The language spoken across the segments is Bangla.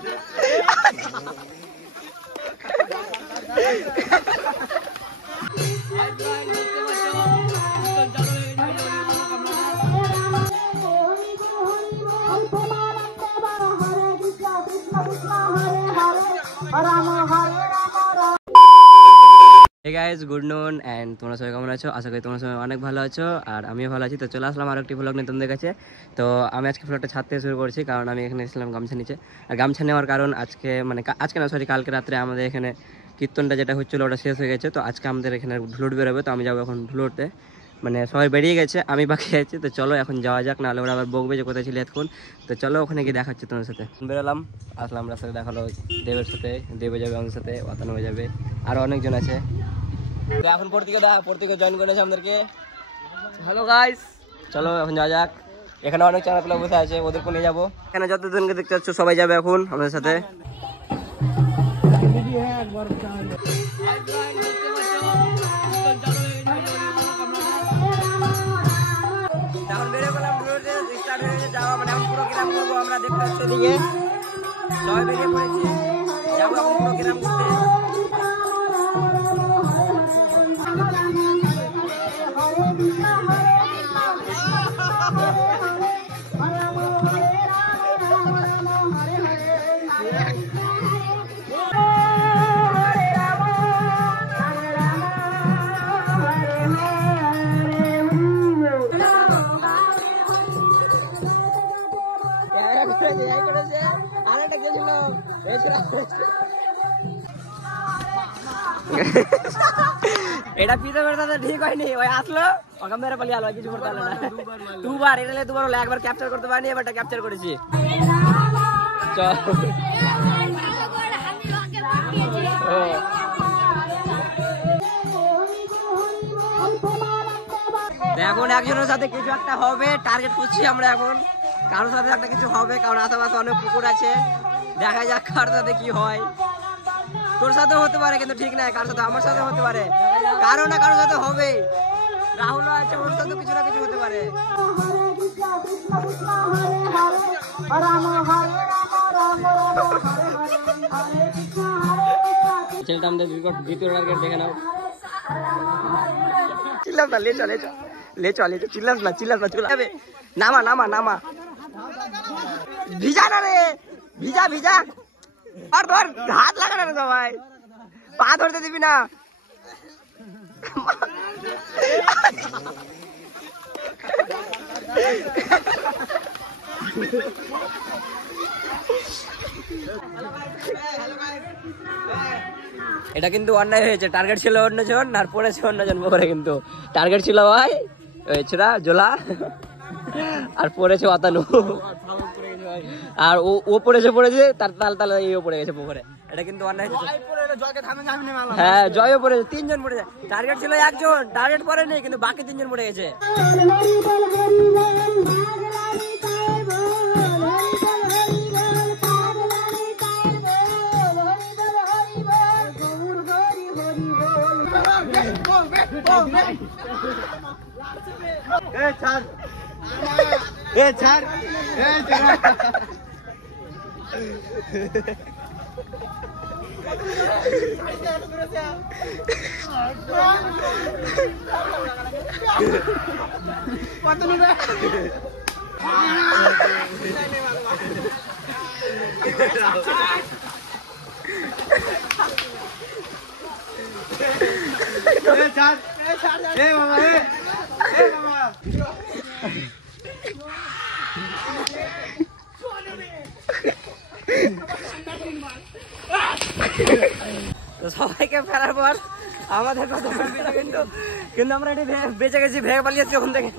Hey guys, good noon and তোমরা সবাই কেমন আছো? আশা করি তোমরা সবাই অনেক ভালো আছো আর আমিও ভালো আছি। তো চলে আসলাম আর একটি ব্লগ নিয়ে তোমাদের কাছে। তো আমি আজকে ব্লগটা ছাদ থেকে শুরু করছি, কারণ আমি এখানে এসেছিলাম গামছা নিচে। আর গামছা নেওয়ার কারণ আজকে আজকে না সরি কালকে রাত্রে আমাদের এখানে কীর্তনটা যেটা হচ্ছিলো ওটা শেষ হয়ে গেছে। তো আজকে আমাদের এখানে ঢুলুট বেরোবে, তো আমি যাবো এখন ঢুলুটে। মানে সবাই বেরিয়ে গেছে, আমি বাকি আছি। তো চলো এখন যাওয়া যাক, নাহলে ওরা আবার বকবে যে কোথায় ছিল এতক্ষণ। তো চলো ওখানে গিয়ে দেখাচ্ছি তোমার সাথে। বেরোলাম, আসলাম, রাস্তায় দেখালো দেবের সাথে, দেবে যাবে আমার সাথে, ওয়াতানো হয়ে যাবে, আরও অনেকজন আছে। তো এখন পড়তে জয়েন করেছে আমাদেরকে। হ্যালো গাইস, চলো এখন যাওয়া যাক। এখানে অনেক চারাগুলো বসে আছে, ওদেরকে নিয়ে যাবো। এখানে যতজনকে দেখতে পাচ্ছ সবাই যাবে এখন আমাদের সাথে। এখন বেরিয়ে গেলাম, স্টার্ট হয়ে গেছে যাওয়া, মানে এখন পুরো গ্রাম করবো আমরা, দেখতে পাচ্ছি এদিকে সবাই বেরিয়ে পড়েছি, যাবো এখন পুরো গ্রাম করতে। এটা পিতে বেড়াতে ঠিক হয়নি, ওই আসলো ওকে মেরে পালিয়ে আলো, কিছু করতে পারলো না। দুবার এটা দুবার হলো, একবার ক্যাপচার করতে পারিনি, এবারটা ক্যাপচার করেছি। এখন একজনের সাথে কিছু একটা হবে, টার্গেট করছি আমরা এখন। কারোর সাথে একটা কিছু হবে, কারণ আশেপাশে অনেক পুকুর আছে, দেখা যাক কারোর সাথে কি হয়। তোর সাথে হতে পারে কিন্তু ঠিক নাই, কারোর সাথে আমার সাথে হতে পারে, কারো না কারোর সাথে হবে। রাহুল আছে, ওর সাথে কিছু না কিছু হতে পারে। ছেলেটা আমাদের দ্বিতীয় টার্গেট দেখে নাও। চিল্লাস না, লে চলে চিল্লাস না চলে যাবে। নামা ভিজা না রে, ভিজা আর ধর, হাত লাগানো না সবাই, পা ধরতে দিবি না। এটা কিন্তু অন্যায় হয়েছে, টার্গেট ছিল অন্যজন আর পড়েছে অন্যজন পরে। কিন্তু টার্গেট ছিল ভাই ছেড়া জোলা, আর পড়েছে অতানু, আর ও পড়েছে তার তালে ও পড়ে গেছে পুকুরে। এটা কিন্তু অন্যায় হয়েছে। হ্যাঁ, জয়ও পড়েছে, 3 জন পড়েছে। টার্গেট ছিল একজন, টার্গেট পড়েনি, কিন্তু বাকি 3 জন পড়ে গেছে। তো সবাইকে ফেরার পর আমাদের কথা কিন্তু আমরা এটি বেঁচে গেছি, ভেঙে পালিয়েছি ওখান থেকে।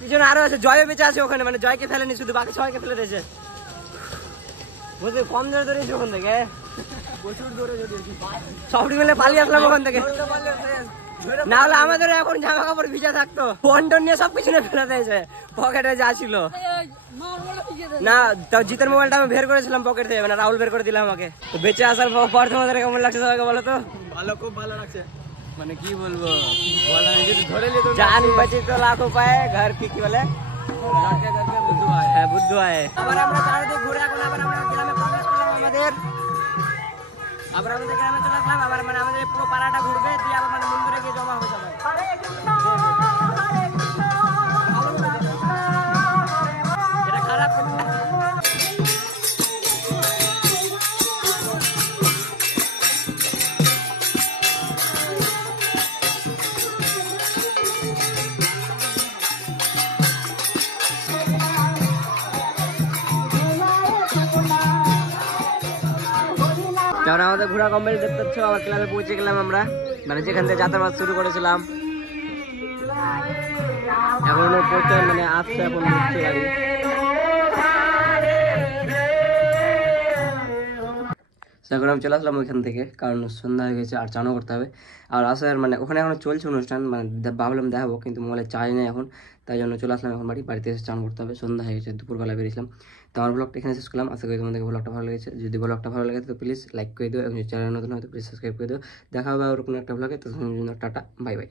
পিছনে আরো আছে, জয়ও বেঁচে আছে ওখানে, মানে জয়কে ফেলেনি, শুধু বাকি সবাইকে ফেলে দিয়েছে। বুঝলি, কম জোরে ধরেছি ওখান থেকে, প্রচুর জোরে ধরেছি, সবটি মিলে পালিয়ে আসলাম ওখান থেকে। না হলে আমাদের এখন জামা কাপড় ভিজা থাকতো। ফোন টোন নিয়ে সব পিছনে ফেলে দিয়েছে, পকেটে যা ছিল। না, তাও জিতের মোবাইলটা আমি বের করেছিলাম পকেট থেকে, মানে রাহুল বের করে দিলাম আমাকে। তো বেঁচে আসার পর তোমাদের কেমন লাগছে সবাইকে বলো তো? ভালো, খুব ভালো লাগছে। মানে কি বলবো, জান বাঁচি তো লাখো পায়, ঘর কি বলে, বুদ্ধ আয়। আবার আমরা চারিদিকে ঘুরে এখন আবার আমরা গ্রামে প্রবেশ করলাম। আবার আমাদের গ্রামে চলে আসলাম, আবার মানে আমাদের পুরো পাড়াটা ঘুরবে, দিয়ে আবার মানে মন্দিরে গিয়ে জমা হবে সবাই। এটা খারাপ। যেমন আমাদের ঘোরা কমপ্লিট দেখতে পাচ্ছ, আবার ক্লাবে পৌঁছে গেলাম আমরা, মানে যেখান থেকে যাত্রাবাদ শুরু করেছিলাম। এখন পৌঁছে মানে আসছে, এখন ঘুরছে গাড়ি। এখন আমি চলে আসলাম ওইখান থেকে, কারণ সন্ধ্যা হয়ে গেছে আর চানও করতে হবে। আর আসার মানে ওখানে এখন চলছে অনুষ্ঠান, মানে ভাবলাম দেখাবো, কিন্তু মোবাইলে চার্জ নেই এখন, তাই জন্য চলে আসলাম এখন বাড়িতে এসে চান করতে হবে। সন্ধ্যা হয়ে গেছে, দুপুরবেলা বেরিয়েছিলাম। তো আমার ব্লগটা এখানে শেষ করলাম। আশা করি তোমাদেরকে ব্লগটা ভালো লেগেছে। যদি ব্লগটা ভালো লাগে তো প্লিজ লাইক করে দিও, এবং চ্যানেল নতুন হয়তো প্লিজ সাবস্ক্রাইব করে দিও। দেখা হবে ওরকম একটা ব্লগে। তো টাটা, বাই বাই।